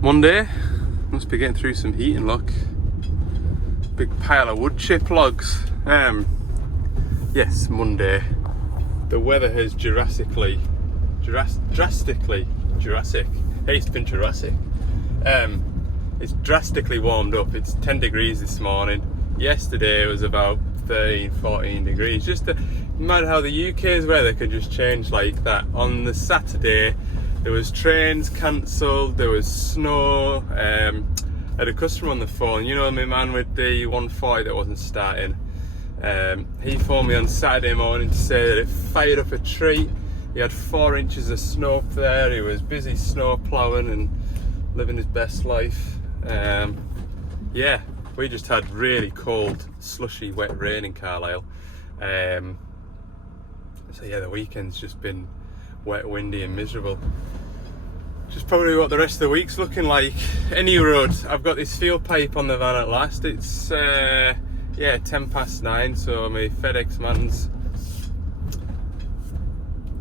Monday, must be getting through some heating, look. Big pile of wood chip logs. Yes, Monday. The weather has drastically, hey, it's been Jurassic. It's drastically warmed up. It's 10 degrees this morning. Yesterday it was about 13, 14 degrees. Just to, mad how the UK's weather can just change like that. On the Saturday, there was trains cancelled, there was snow. I had a customer on the phone, you know, my man with the 140 that wasn't starting. He phoned me on Saturday morning to say that it fired up a tree. He had 4 inches of snow up there. He was busy snow ploughing and living his best life. Yeah, we just had really cold, slushy, wet rain in Carlisle. So yeah, the weekend's just been wet, windy and miserable. Just probably what the rest of the week's looking like. Any road, I've got this fuel pipe on the van at last. It's yeah, 9:10, so my FedEx man's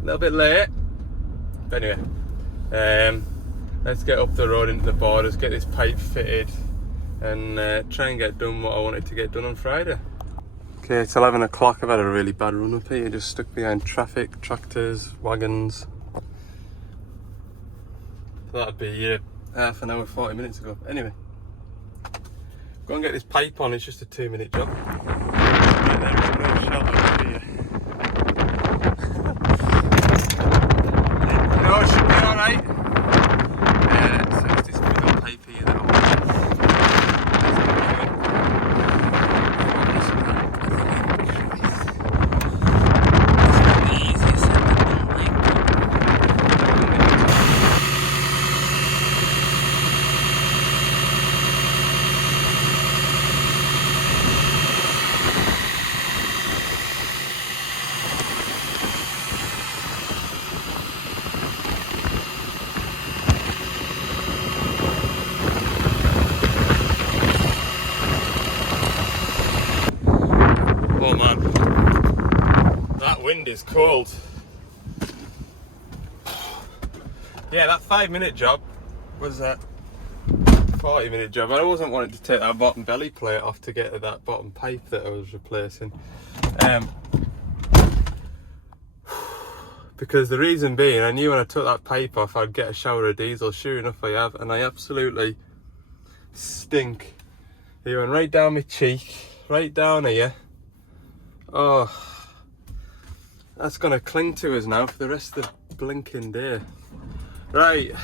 a little bit late. But anyway, let's get up the road into the borders, get this pipe fitted and try and get done what I wanted to get done on Friday. Okay, it's 11 o'clock. I've had a really bad run up here, just stuck behind traffic, tractors, wagons. So that'd be half an hour, 40 minutes ago. Anyway, go and get this pipe on, it's just a 2-minute job. Right, there is no shot over here. No, it should be alright. So it's this middle pipe here that I want. Oh man, that wind is cold. Yeah, that 5-minute job was a 40-minute job. I wasn't wanting to take that bottom belly plate off to get to that bottom pipe that I was replacing. Because the reason being, I knew when I took that pipe off I'd get a shower of diesel. Sure enough I have, and I absolutely stink. It went right down my cheek, right down here. Oh, that's gonna cling to us now for the rest of the blinking day. Right,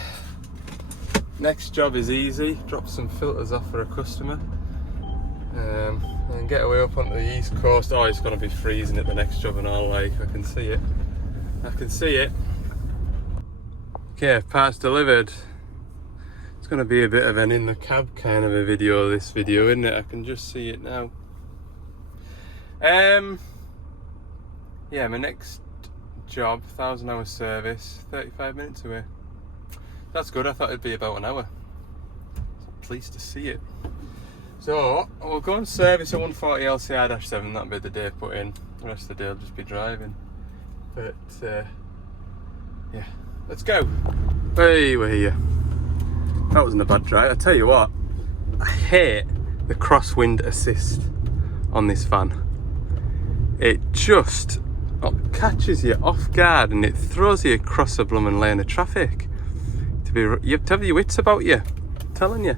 next job is easy. Drop some filters off for a customer and get away up onto the east coast. Oh, it's gonna be freezing at the next job and all, like, I can see it. I can see it. Okay, parts delivered. It's gonna be a bit of an in the cab kind of a video, this video, isn't it? I can just see it now. Yeah, my next job, 1,000-hour service, 35 minutes away. That's good. I thought it'd be about an hour. So pleased to see it. So we'll go and service a 140 LCR-7. That'll be the day put in. The rest of the day I'll just be driving. But yeah, let's go. Hey, we're here. That wasn't a bad drive. I tell you what, I hate the crosswind assist on this van. It just catches you off guard and it throws you across a blooming lane of traffic. You have to have your wits about you, I'm telling you.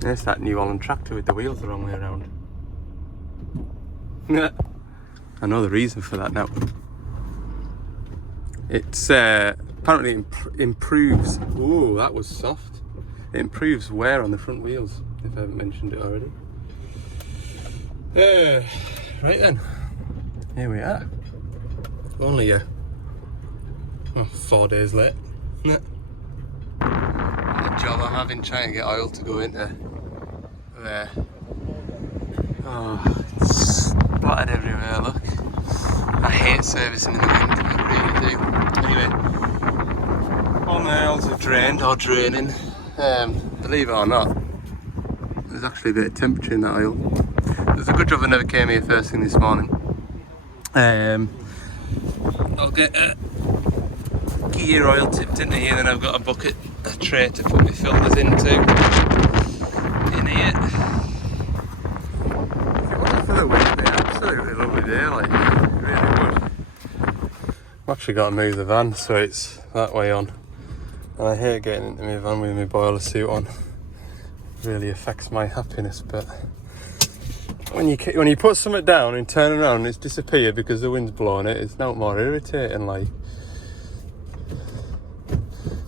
There's that New Holland tractor with the wheels the wrong way around. I know the reason for that now. It's apparently improves. Ooh, that was soft. It improves wear on the front wheels, if I haven't mentioned it already. Right then, here we are. Only 4 days late. The job I'm having trying to get oil to go into there. Oh, it's splattered everywhere, look. I hate servicing in the wind, I really do. Anyway, all my oils are drained or draining. Believe it or not, there's actually a bit of temperature in that oil. There's a good job I never came here first thing this morning. I'll get gear oil tipped into here, and then I've got a tray to put my filters into in here. For the wind, it'd be absolutely lovely day, like, it really would. I've actually got to move the van so it's that way on, and I hate getting into my van with my boiler suit on. It really affects my happiness, but when you put something down and turn around and it's disappeared because the wind's blowing it, it's now more irritating. Like,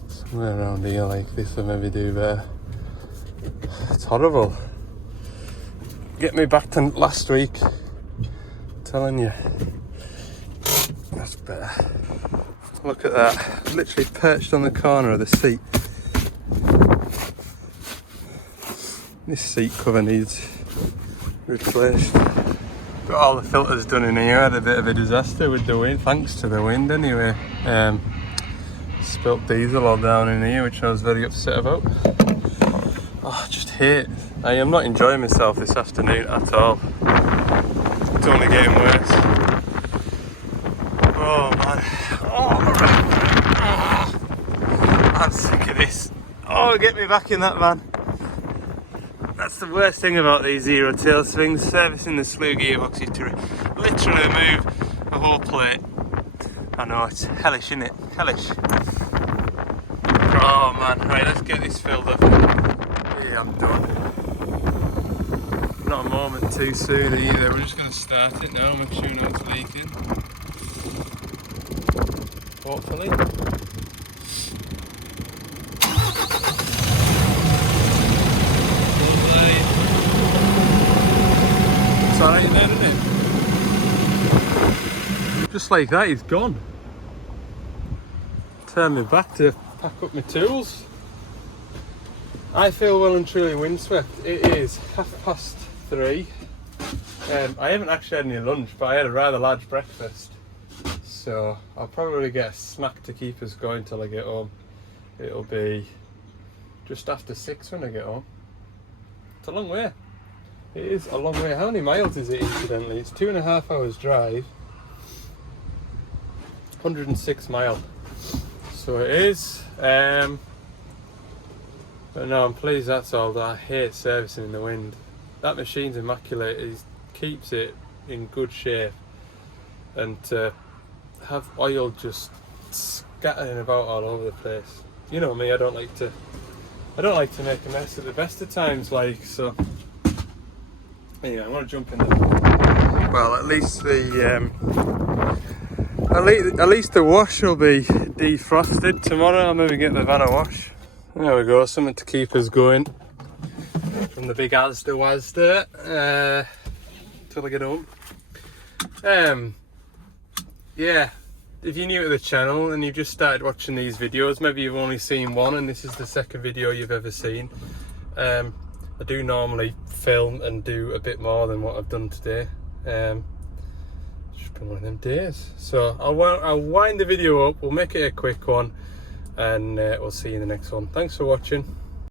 somewhere around here like this will maybe do better. It's horrible. Get me back to last week, I'm telling you. That's better. Look at that, literally perched on the corner of the seat. This seat cover needs replaced. Got all the filters done in here. Had a bit of a disaster with the wind, thanks to the wind anyway. Spilt diesel all down in here, which I was very upset about. Oh, I just hate. I am not enjoying myself this afternoon at all. It's only getting worse. Oh man. I'm sick of this. Oh, get me back in that van. That's the worst thing about these zero tail swings. Servicing the slew gearbox is to literally move the whole plate. I know, it's hellish, isn't it? Hellish. Oh man, right, let's get this filled up. Yeah, I'm done. Not a moment too soon either. We're just going to start it now, make sure no it's leaking. Hopefully. Alright there, isn't it? Just like that, he's gone. Turn me back to pack up my tools. I feel well and truly windswept. It is 3:30. I haven't actually had any lunch, but I had a rather large breakfast. So I'll probably get a snack to keep us going till I get home. It'll be just after 6 when I get home. It's a long way. It is a long way. How many miles is it incidentally? It's 2.5 hours drive. 106 mile. So it is. But no, I'm pleased that's all. I hate servicing in the wind. That machine's immaculate. It keeps it in good shape. And to have oil just scattering about all over the place. You know me, I don't like to make a mess at the best of times, like, so. Anyway, I'm gonna jump in there. Well, at least the wash will be defrosted tomorrow. I'll maybe get the van a wash. There we go, something to keep us going from the big Asda till I get home. Yeah, if you're new to the channel and you've just started watching these videos, maybe you've only seen one and this is the second video you've ever seen. I do normally film and do a bit more than what I've done today. It's just been one of them days. So I'll wind the video up, we'll make it a quick one, and we'll see you in the next one. Thanks for watching.